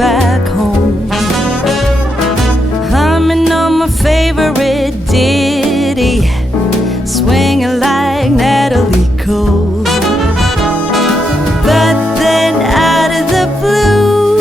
back home, humming on my favorite ditty, swinging like Natalie Cole. But then out of the blue,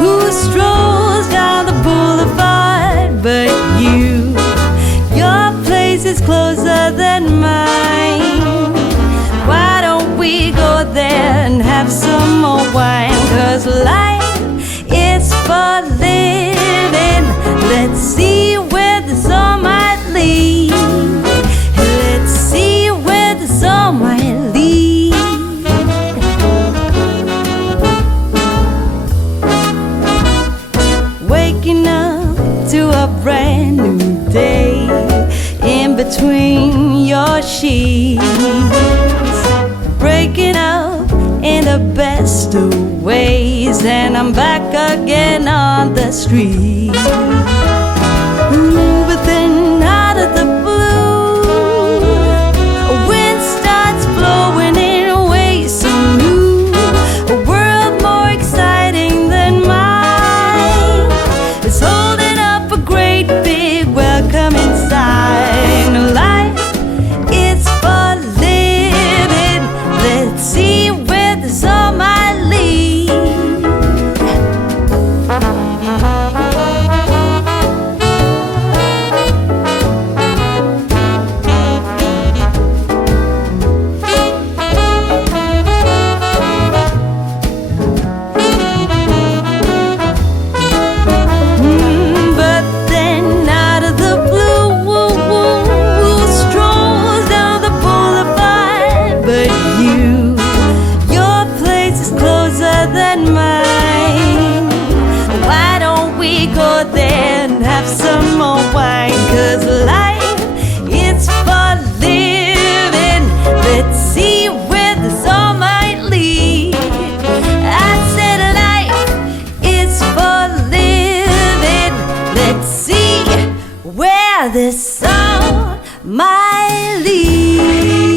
who strolls down the boulevard but you? Your place is closer than mine. Why don't we go there and have some more wine? 'Cause life is for living. Let's see where the sun might lead. Let's see where the sun might lead. Waking up to a brand new day in between your sheets, breaking up in the best of ways, and I'm back again on the street. But then out of the blue, a wind starts blowing in ways so new, a world more exciting than mine. It's holding up a great big welcoming sign. Life is for living. Let's see where the sun might lead. But then out of the blue, who strolls down the boulevard but you? Your place is closer than mine. Why don't we go there and have some more wine? 'Cause life is for living. Let's see where the sun might lead. I said life is for living. Let's see where the sun might lead.